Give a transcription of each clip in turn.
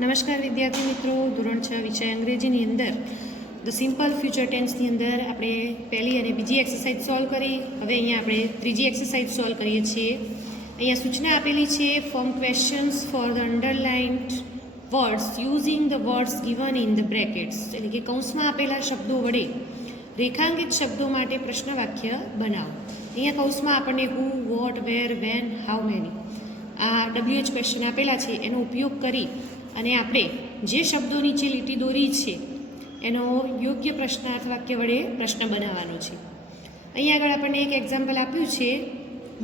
નમસ્કાર વિદ્યાર્થી મિત્રો, ધોરણ 6 વિષય અંગ્રેજીની અંદર ધ સિમ્પલ ફ્યુચર ટેન્સની અંદર આપણે પહેલી અને બીજી એક્સરસાઇઝ સોલ્વ કરી. હવે અહીંયા આપણે ત્રીજી એક્સરસાઇઝ સોલ્વ કરીએ છીએ. અહીંયા સૂચના આપેલી છે, form questions for the underlined words using the words given in the brackets, એટલે કે કૌંસમાં આપેલા શબ્દો વડે રેખાંકિત શબ્દો માટે પ્રશ્ન વાક્ય બનાવો. અહીંયા કૌંસમાં આપણને who, what, where, when, how many આ WH ક્વેશ્ચન આપેલા છે, એનો ઉપયોગ કરી અને આપણે જે શબ્દો નીચે લીટી દોરી છે એનો યોગ્ય પ્રશ્નાર્થ વાક્ય વડે પ્રશ્ન બનાવવાનો છે. અહીંયા આગળ આપણને એક એક્ઝામ્પલ આપ્યું છે,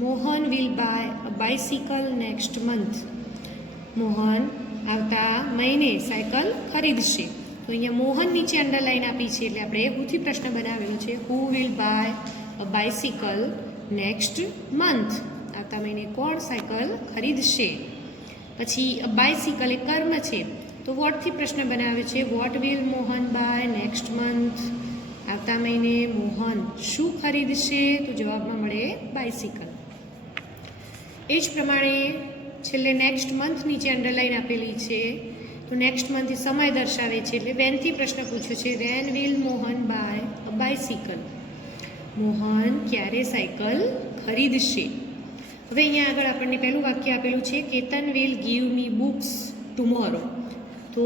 Mohan will buy a bicycle next month. Mohan આવતા મહિને સાયકલ ખરીદશે. તો અહીંયા મોહન નીચે અંડરલાઈન આપી છે, એટલે આપણે હુથી પ્રશ્ન બનાવેલો છે, who will buy a bicycle next month. આવતા મહિને કોણ સાયકલ ખરીદશે. પછી બાઇસિકલ એ કર્મ છે, તો વોટથી પ્રશ્ન બનાવ્યો છે, what will Mohan buy next month. આવતા મહિને મોહન શું ખરીદશે, તો જવાબમાં મળે બાઇસિકલ. એ જ પ્રમાણે છેલ્લે નેક્સ્ટ મંથ નીચે અંડરલાઈન આપેલી છે, તો નેક્સ્ટ મંથ એ સમય દર્શાવે છે, એટલે વેનથી પ્રશ્ન પૂછ્યો છે, when will Mohan buy a bicycle. મોહન ક્યારે સાયકલ ખરીદશે. હવે અહીંયા આગળ આપણને પહેલું વાક્ય આપેલું છે, Ketan will give me books tomorrow. તો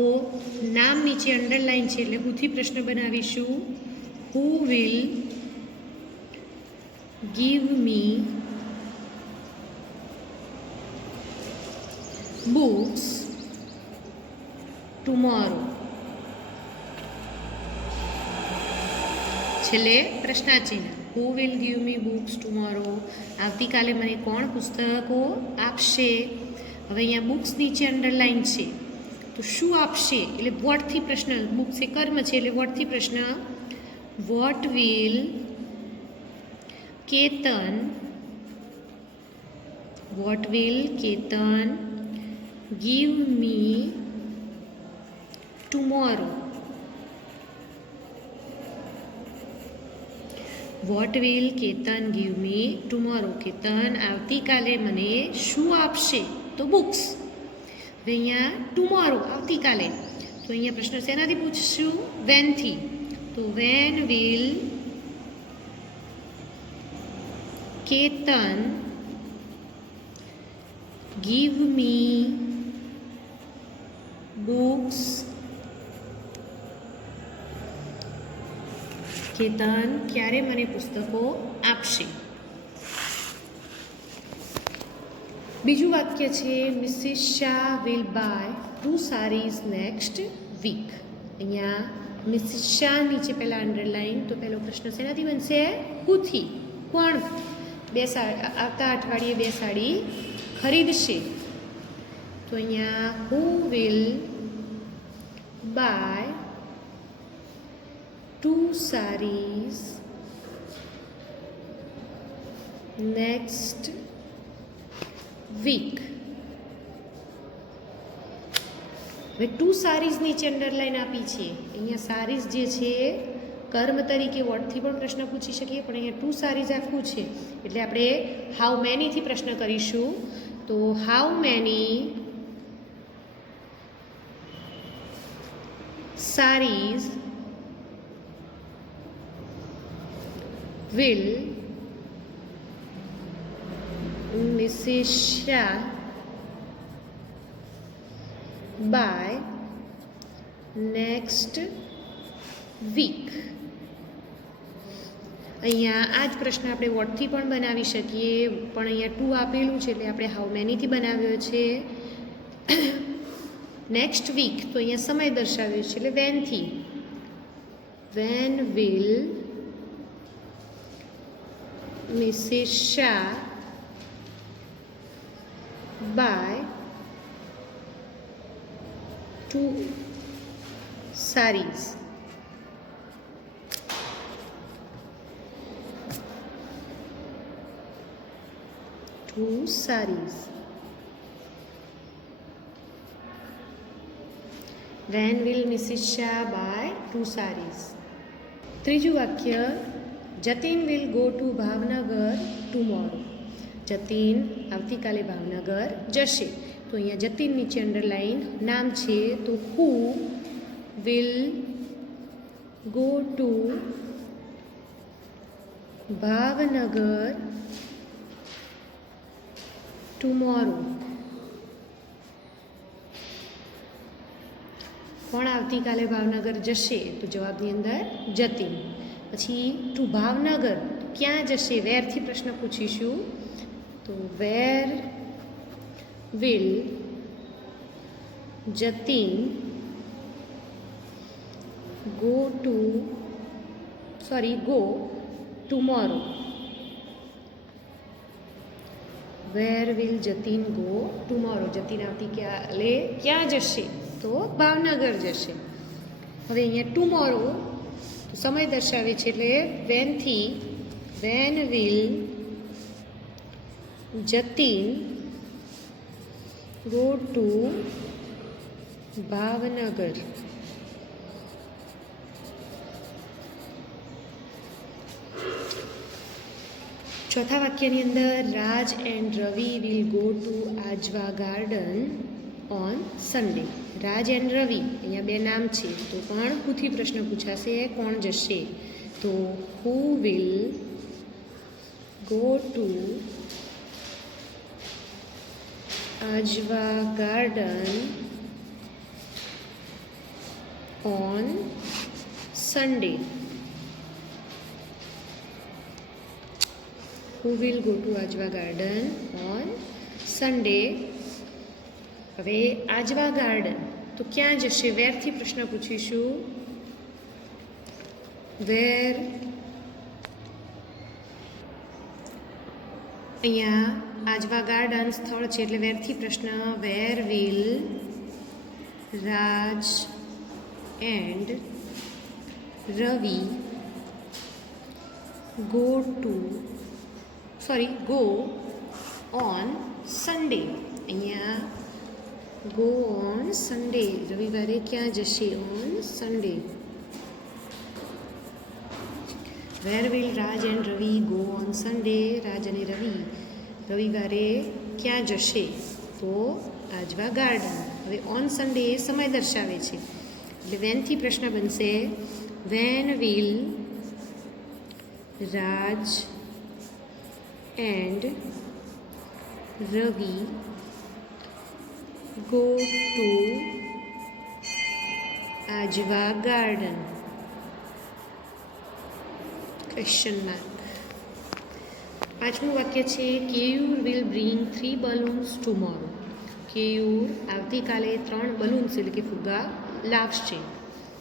નામ નીચે અંડરલાઈન છે, એટલે હુથી પ્રશ્ન બનાવીશું, who will give me books tomorrow. છેલ્લે પ્રશ્નાચિહ્ન, who will give me books tomorrow. આવતીકાલે મને કોણ પુસ્તકો આપશે. હવે અહીંયા બુક્સ નીચે અંડરલાઈન છે, તો શું આપશે, એટલે વોટથી પ્રશ્ન, બુક્સ એ કર્મ છે, એટલે વોટથી પ્રશ્ન, what will Ketan give me tomorrow. What will Ketan give me tomorrow. Ketan આવતીકાલે મને શું આપશે, તો બુક્સ. હવે અહીંયા ટુમોરો આવતીકાલે, તો અહીંયા પ્રશ્ન શેનાથી પૂછશું, વેનથી. તો when will Ketan give me books. કેતન ક્યારે મને પુસ્તકો આપશે. બીજું વાક્ય છે, Mrs Shah will buy 2 sarees next week. અહીંયા મિસિસ શાહ નીચે પહેલાં અંડરલાઈન, તો પહેલો પ્રશ્ન શેનાથી બનશે, હુથી. કોણ આવતા અઠવાડિયે 2 સાડી ખરીદશે. તો અહીંયા who will buy 2 sarees next week. હવે 2 sarees નીચે અંડરલાઈન આપી છે. અહીંયા સારીઝ જે છે કર્મ તરીકે વોટથી પણ પ્રશ્ન પૂછી શકીએ, પણ અહીંયા 2 sarees આખું છે, એટલે આપણે હાઉ મેનીથી પ્રશ્ન કરીશું. તો how many sarees will Mrs. Shah buy next week. અહીંયા આ જ પ્રશ્ન આપણે વોટથી પણ બનાવી શકીએ, પણ અહીંયા 2 આપેલું છે, એટલે આપણે હાઉ મેનીથી બનાવ્યો છે. નેક્સ્ટ વીક, તો અહીંયા સમય દર્શાવ્યો છે, એટલે વેનથી. When will Mrs. Shah buy 2 sarees. When will Mrs. Shah buy 2 sarees? ત્રીજું વાક્ય, Jatin will go to Bhavnagar tomorrow. Jatin આવતીકાલે ભાવનગર જશે. તો અહીંયા જતીન નીચે અંડરલાઇન નામ છે, તો હુ will go to Bhavnagar tomorrow. કોણ આવતીકાલે ભાવનગર જશે? તો જવાબની અંદર જતીન. પછી ટુ ભાવનગર ક્યાં જશે? વેરથી પ્રશ્ન પૂછીશું, તો where will Jatin go tomorrow. Where will Jatin go tomorrow. Jatin આવતીકાલે ક્યાં જશે? તો ભાવનગર જશે. હવે અહીંયા ટુમોરો સમય દર્શાવે છે, એટલે વેનથી when will Jatin go to Bhavnagar. ચોથા વાક્યની અંદર Raj and Ravi will go to Ajwa garden on Sunday. Raj and Ravi અહીંયા બે નામ છે, તો પણ હુથી પ્રશ્ન પૂછાશે, કોણ જશે? તો હુ will go to Ajwa garden on Sunday. Who will go to Ajwa garden on Sunday? હવે આજવા ગાર્ડન તો ક્યાં જશે? વેરથી પ્રશ્ન પૂછીશું. વેર અહીંયા આજવા ગાર્ડન સ્થળ છે, એટલે વેરથી પ્રશ્ન. Where will Raj and Ravi go on Sunday. અહીંયા ગો ઓન સન્ડે, રવિવારે ક્યાં જશે? On Sunday. Where will Raj and Ravi go on Sunday? Raj અને રવિ રવિવારે ક્યાં જશે? તો આજવા ગાર્ડન. હવે ઓન સન્ડે એ સમય દર્શાવે છે, એટલે વેનથી પ્રશ્ન બનશે. When will Raj and Ravi go to Ajwa garden? Question mark. પાંચમું વાક્ય છે, Keyur will bring 3 balloons tomorrow. Keyur આવતીકાલે 3 બલૂન્સ એટલે કે ફુગ્ગા લાવશે.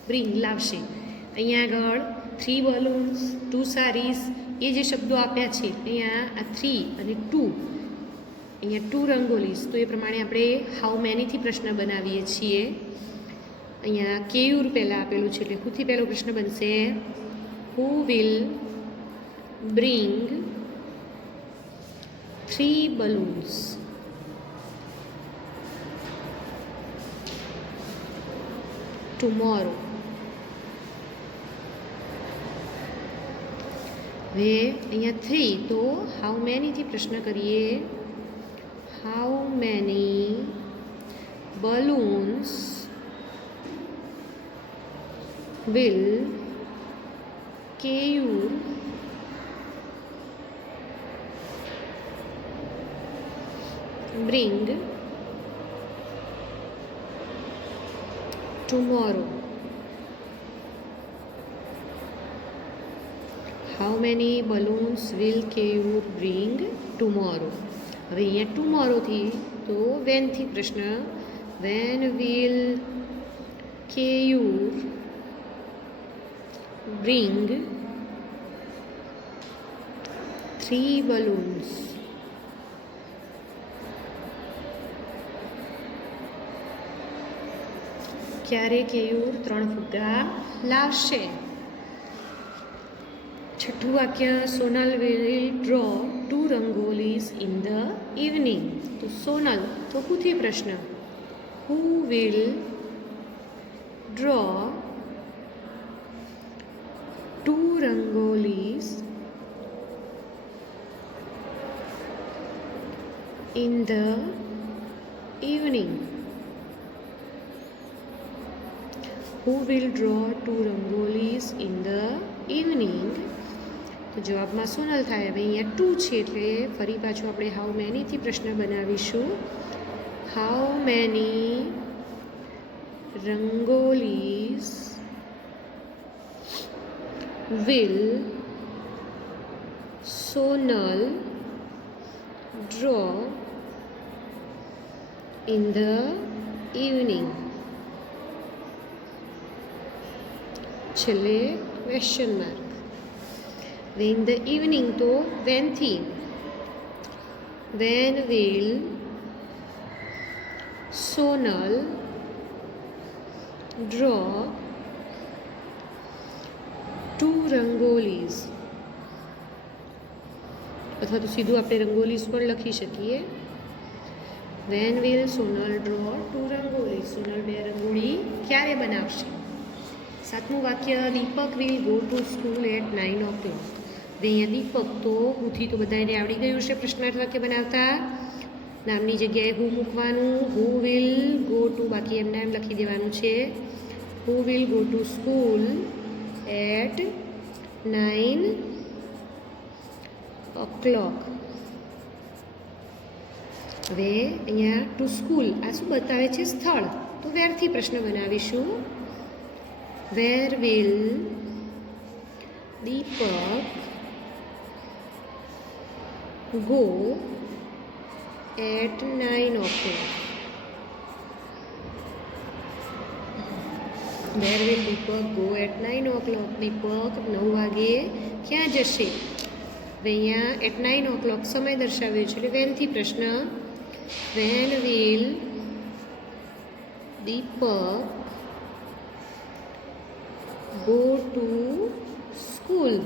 બ્રિંગ લાવશે. અહીંયા આગળ 3 balloons, 2 sarees એ જે શબ્દો આપ્યા છે, અહીંયા આ 3 અને 2, અહીંયા 2 રંગોલીસ, તો એ પ્રમાણે આપણે હાઉ મેનીથી પ્રશ્ન બનાવીએ છીએ. અહીંયા કેયુર પહેલાં આપેલું છે, એટલે હુથી પહેલો પ્રશ્ન બનશે. Who will bring 3 balloons tomorrow. હવે અહીંયા 3, તો હાઉ મેનીથી પ્રશ્ન કરીએ. How many balloons will Keyur bring tomorrow? How many balloons will Keyur bring tomorrow? હવે અહીંયા ટુમોરોથી તો વેનથી પ્રશ્ન. When will Keyur bring 3 balloons ક્યારે કેયુર 3 ફુગ્ગા લાવશે? છઠ્ઠું વાક્ય, Sonal will draw 2 rangolis in the evening. તો સોનલ તો હુથી પ્રશ્ન. Who will draw 2 rangolis in the evening? evening. Who will draw 2 rangolis in the evening? તો જવાબમાં સોનલ થાય. હવે અહીંયા 2 છે એટલે ફરી પાછું આપણે હાઉ મેનીથી પ્રશ્ન બનાવીશું. How many rangolis will Sonal draw in the evening? છેલ્લે question mark. In the evening તો when થી. When will Sonal draw 2 rangolis? અથવા તો સીધું આપણે રંગોલીસ પણ લખી શકીએ. When will Sonal draw 2 rangoli. Sonal 2 rangoli ક્યારે બનાવશે? 7મું વાક્ય, Deepak will go to school at 9 o'clock. હવે અહીંયા દીપક તો હુંથી તો બધાને આવડી ગયું છે પ્રશ્નાર્થ વાક્ય બનાવતા. નામની જગ્યાએ હું મૂકવાનું. હુ વિલ ગો ટુ, બાકી એમને એમ લખી દેવાનું છે. Who will go to school at 9 o'clock. હવે અહીંયા ટુ સ્કૂલ આ શું બતાવે છે? સ્થળ. તો વેરથી પ્રશ્ન બનાવીશું. Where will Deepak go at 9 o'clock. Where will Deepak go at 9 o'clock. Deepak 9 વાગે ક્યાં જશે? હવે અહીંયા એટ 9 o'clock સમય દર્શાવ્યો છે એટલે વેનથી પ્રશ્ન. When will Deepak go to school?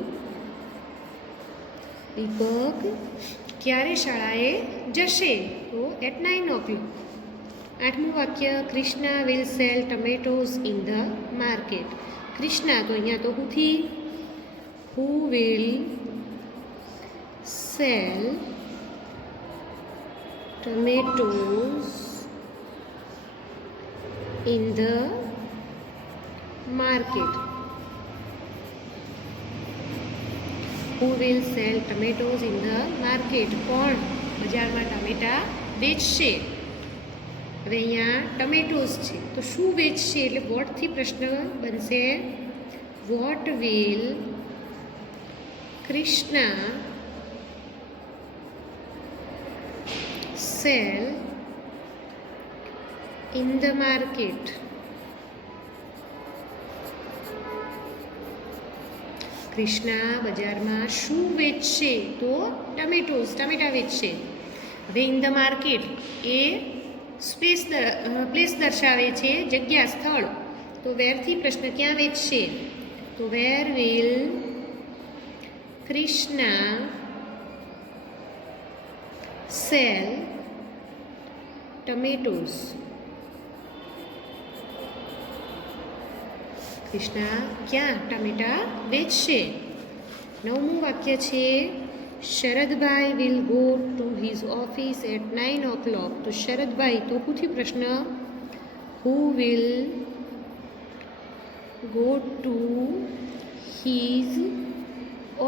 Deepak ક્યારે શાળાએ જશે? તો એટ 9 o'clock. 8મું વાક્ય, Krishna will sell tomatoes in the market. Krishna તો અહીંયા તો હુંથી. Who will sell tomatoes in the market. Who will sell tomatoes in the market? કોણ બજારમાં ટામેટા વેચશે? હવે અહીંયા ટમેટોઝ છે તો શું વેચશે એટલે વોટથી પ્રશ્ન બનશે. What will Krishna sell in the market? Krishna બજારમાં શું વેચશે? તો ટમેટોઝ ટામેટા વેચશે. હવે in the market A place દર્શાવે છે, જગ્યા, સ્થળ. તો વેરથી પ્રશ્ન ક્યાં વેચશે? તો where will Krishna sell tomatoes? Krishna ક્યાં ટામેટા વેચશે? 9મું વાક્ય છે, Sharadbhai will go to his office at 9 o'clock. તો શરદભાઈ તો પૂછ્યું પ્રશ્ન. Who will go to his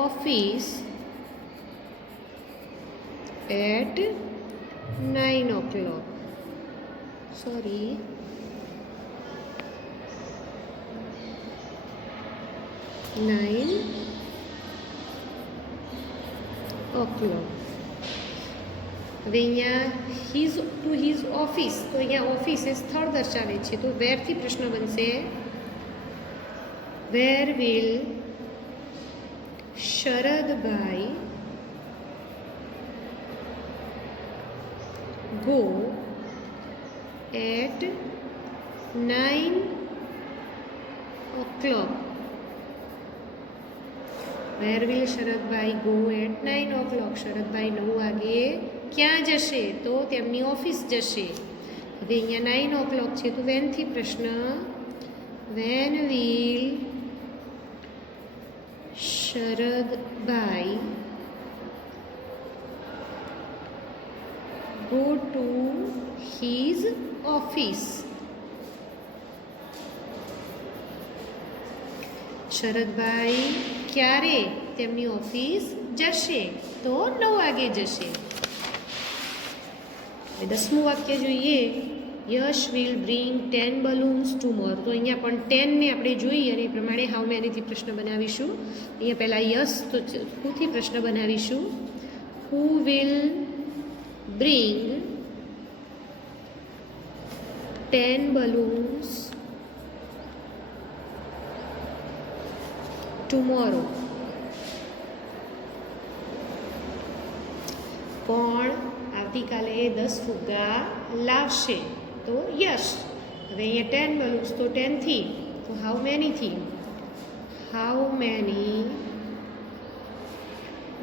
office at 9 o'clock. Sorry. 9 o'clock. હવે અહીંયા હિઝ ઓફિસ તો અહીંયા ઓફિસ એ સ્થળ દર્શાવે છે તો વેરથી પ્રશ્ન બનશે. Where will Sharadbhai go at 9 o'clock. Where will શરદભાઈ go at 9 o'clock? શરદભાઈ 9 વાગે ક્યાં જશે? તો તેમની ઓફિસ જશે. હવે અહીંયા 9 o'clock છે તો વેનથી પ્રશ્ન. When will Sharadbhai go to his office. Sharadbhai ક્યારે તેમની ઓફિસ જશે? તો 9 વાગે જશે. હવે 10મું વાક્ય જોઈએ. યશ વિલ બ્રિંગ 10 બલૂન્સ ટુમોરો. તો અહીંયા પણ 10 ને આપણે જોઈએ અને એ પ્રમાણે હાઉ મેનીથી પ્રશ્ન બનાવીશું. અહીંયા પહેલાં યસ તો હુથી પ્રશ્ન બનાવીશું. Who will bring 10 balloons tomorrow. કોણ આવતીકાલે 10 ફુગ્ગા લાવશે? તો યશ. હવે અહીંયા 10 બલૂન્સ તો 10 થી, તો હાઉ મેનીથી? How many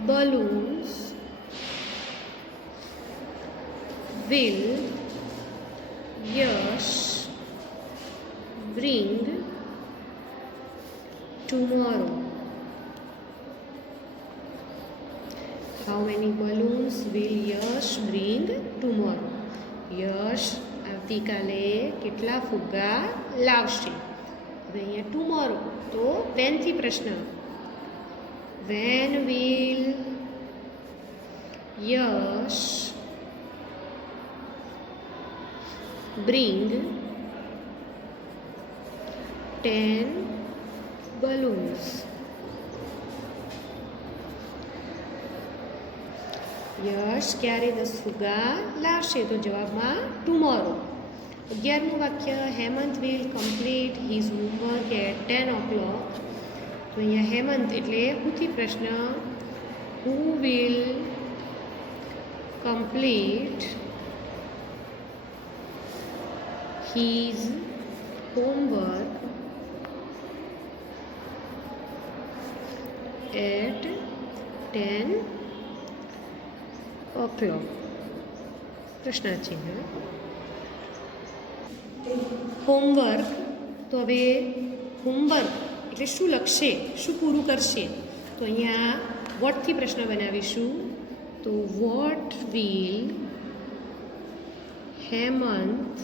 balloons will Yash bring tomorrow? How many balloons will Yash bring tomorrow? Yash આવતીકાલે કેટલા ફુગ્ગા લાવશે? હવે અહીંયા ટુમોરો તો વેનથી પ્રશ્ન. When will Yash bring 10 balloons? યશ ક્યારે 10 ફુગ્ગા લાવશે? તો જવાબમાં ટુમોરો. 11મું વાક્ય. Hemant will complete his homework at 10 o'clock. તો અહીંયા હેમંત એટલે હુથી પ્રશ્ન. Who will complete his homework at 10 o'clock? પ્રશ્નાચિહ્ન. હોમવર્ક તો હવે હોમવર્ક એટલે શું લખશે, શું પૂરું કરશે? તો અહીંયા વોટથી પ્રશ્ન બનાવીશું. તો what will Hemant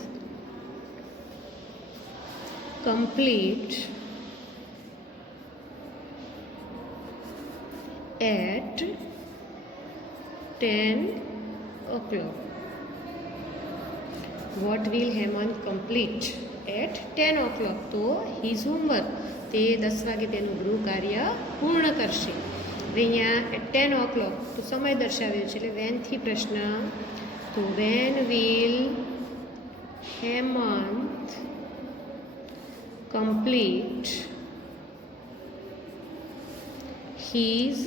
complete at 10 o'clock? What will Hemant complete at 10 o'clock? તો his homework તે 10 વાગે તેનું ગૃહ કાર્ય પૂર્ણ કરશે. હવે અહીંયા at 10 o'clock તો સમય દર્શાવ્યો છે એટલે વેનથી પ્રશ્ન. તો when will Hemant complete his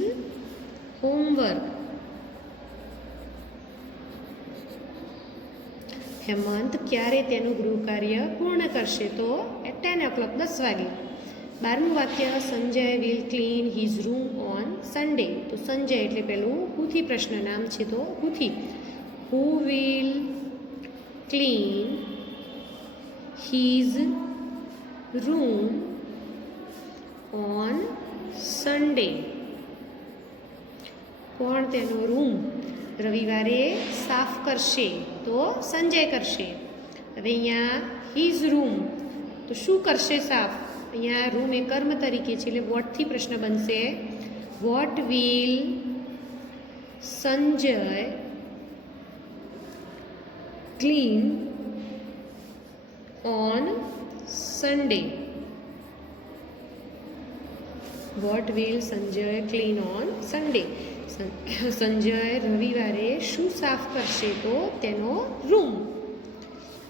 homework? Hemant ક્યારે તેનું ગૃહ કાર્ય પૂર્ણ કરશે? તો એટ 10 o'clock 10 વાગે. 12મું વાક્ય. Sanjay will clean his room on Sunday. તો સંજય એટલે પેલું હુથી પ્રશ્ન નામ છે તો Houthi. Who will clean his room on Sunday? કોણ તેનો રૂમ રવિવારે સાફ કરશે? તો સંજય કરશે. હવે અહીંયા હિઝ રૂમ તો શું કરશે સાફ? અહીંયા રૂમ એ કર્મ તરીકે છે એટલે વોટથી પ્રશ્ન બનશે. What will Sanjay clean on Sunday? What will Sanjay clean on Sunday? Sanjay રવિવારે શું સાફ કરશે? તો તેનો રૂમ.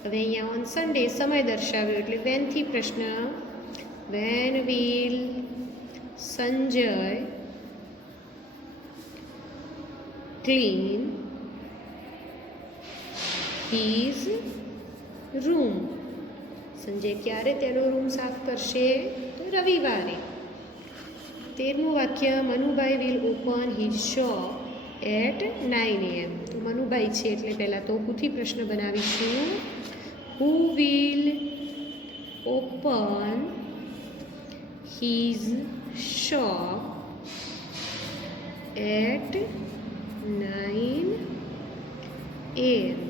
હવે અહીંયા ઓન સન્ડે સમય દર્શાવ્યો એટલે વેનથી પ્રશ્ન. When will Sanjay clean his room? Sanjay ક્યારે તેનો રૂમ સાફ કરશે? તો રવિવારે. 13મું વાક્ય. Manubhai will open his shop at 9 AM. તો મનુભાઈ છે એટલે પહેલાં તો હુથી પ્રશ્ન બનાવીશું. Who will open his shop at 9 AM?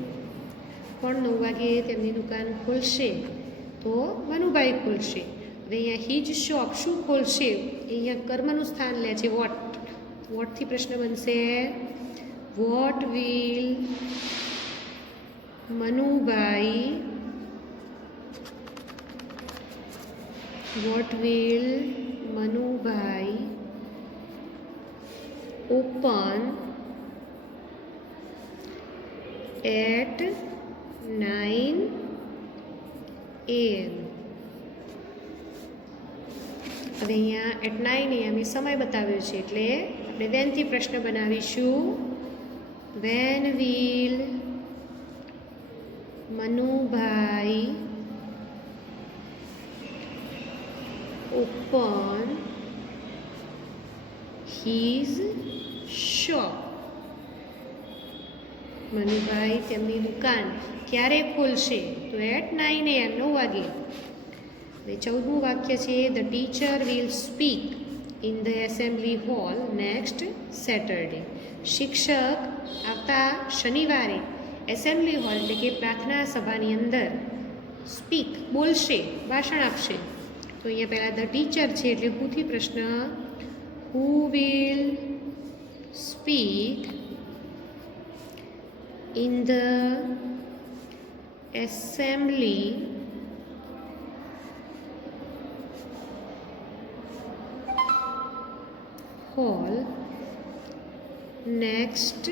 કોણ 9 વાગે તેમની દુકાન ખોલશે? તો મનુભાઈ ખોલશે. હવે અહીંયા હિજ શોપ શું ખોલશે? અહીંયા કર્મનું સ્થાન લે છે વોટ. વોટથી પ્રશ્ન બનશે what will Manubhai open at 9 AM. હવે અહીંયા એટ 9 AM એ સમય બતાવ્યો છે એટલે આપણે વેનથી પ્રશ્ન બનાવીશું. When will Manubhai open his shop? Manubhai તેમની દુકાન ક્યારે ખોલશે? તો એટ 9 AM, 9 વાગે. હવે 14મું વાક્ય છે the teacher will speak in the assembly hall next Saturday. શિક્ષક આવતા શનિવારે એસેમ્બલી હોલ એટલે કે પ્રાર્થના સભાની અંદર સ્પીક બોલશે, ભાષણ આપશે. તો અહીંયા પહેલાં ધ ટીચર છે એટલે હુથી પ્રશ્ન who will speak in the assembly hall next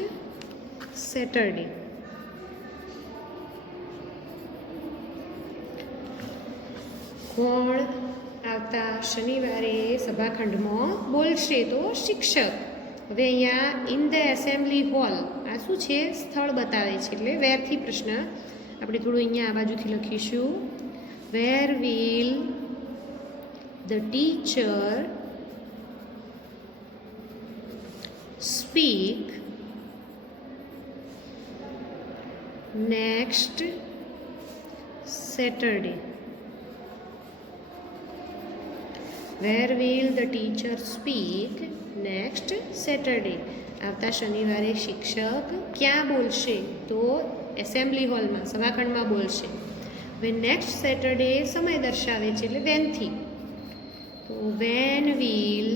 Saturday. કોણ આવતા શનિવારે સભાખંડમાં બોલશે? તો શિક્ષક. હવે અહીંયા ઇન ધ એસેમ્બલી હોલ આ શું છે? સ્થળ બતાવે છે એટલે વેરથી પ્રશ્ન આપણે થોડું અહીંયા આ બાજુથી લખીશું. Where will the teacher speak next Saturday? Where will the teacher speak next Saturday? આવતા શનિવારે શિક્ષક ક્યાં બોલશે? તો એસેમ્બલી હોલમાં, સભાખંડમાં બોલશે. હવે નેક્સ્ટ સેટરડે સમય દર્શાવે છે એટલે વેનથી. તો when will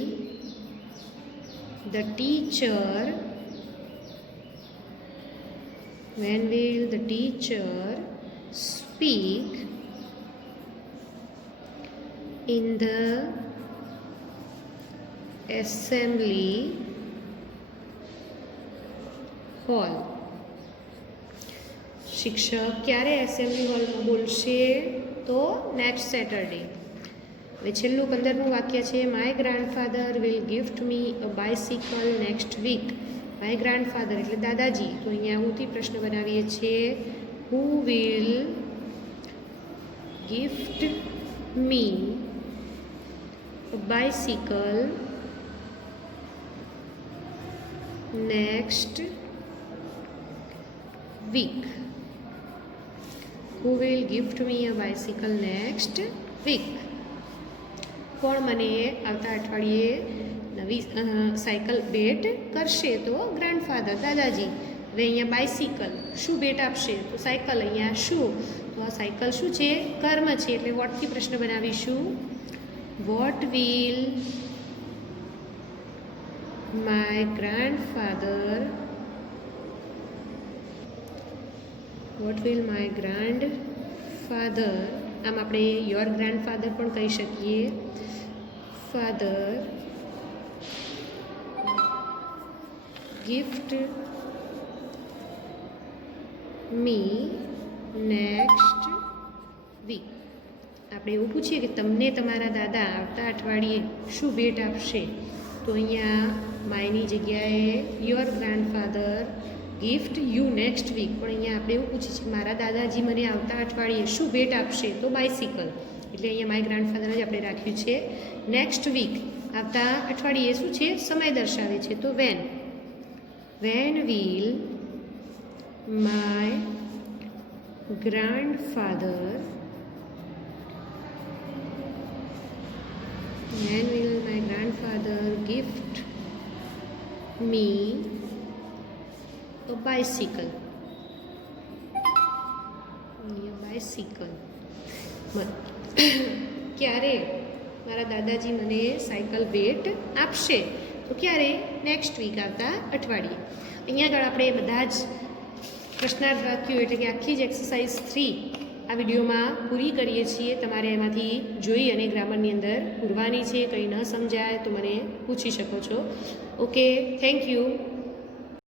the teacher speak in the assembly hall. શિક્ષક ક્યારે એસેમ્બલી હોલમાં બોલશે? તો નેક્સ્ટ સેટરડે. હવે છેલ્લું 15મું વાક્ય છે my grandfather will gift me a bicycle next week. My grandfather એટલે દાદાજી. તો અહીંયા હુંથી પ્રશ્ન બનાવીએ છીએ who will gift me a bicycle next week. Who will gift me a bicycle next week? કોણ મને આવતા અઠવાડિયે નવી સાયકલ ભેટ કરશે? તો ગ્રાન્ડફાધર, દાદાજી. હવે અહીંયા બાયસિકલ શું ભેટ આપશે? તો સાયકલ. અહીંયા શું? તો આ સાયકલ શું છે? કર્મ છે એટલે વોટથી પ્રશ્ન બનાવીશું. What will my grandfather આમ આપણે યોર ગ્રાન્ડફાધર પણ કહી શકીએ. ફાધર ગિફ્ટ મી નેક્સ્ટ વીક. આપણે એવું પૂછીએ કે તમને તમારા દાદા આવતા અઠવાડિયે શું ભેટ આપશે? તો અહીંયા માયની જગ્યાએ your grandfather gift you next week. પણ અહીંયા આપણે એવું પૂછીએ છીએ મારા દાદાજી મને આવતા અઠવાડિયે શું ભેટ આપશે? તો બાયસિકલ. એટલે અહીંયા માય ગ્રાન્ડફાધર જ આપણે રાખ્યું છે. નેક્સ્ટ વીક આવતા અઠવાડિયે શું છે? સમય દર્શાવે છે. તો when will my grandfather gift me a bicycle? અહીંયા બાયસિકલ. ક્યારે મારા દાદાજી મને સાયકલ ભેટ આપશે? તો ક્યારે? નેક્સ્ટ વીક, આવતા અઠવાડિયે. અહીંયા આગળ આપણે બધા જ પ્રશ્નાર્થ વાક્યો એટલે કે આખી જ એક્સરસાઇઝ 3 આ વિડીયોમાં પૂરી કરીએ છીએ. તમારે એમાંથી જોઈ અને ગ્રામરની અંદર પૂરવાની છે. કંઈ ન સમજાય તો મને પૂછી શકો છો. Okay, thank you.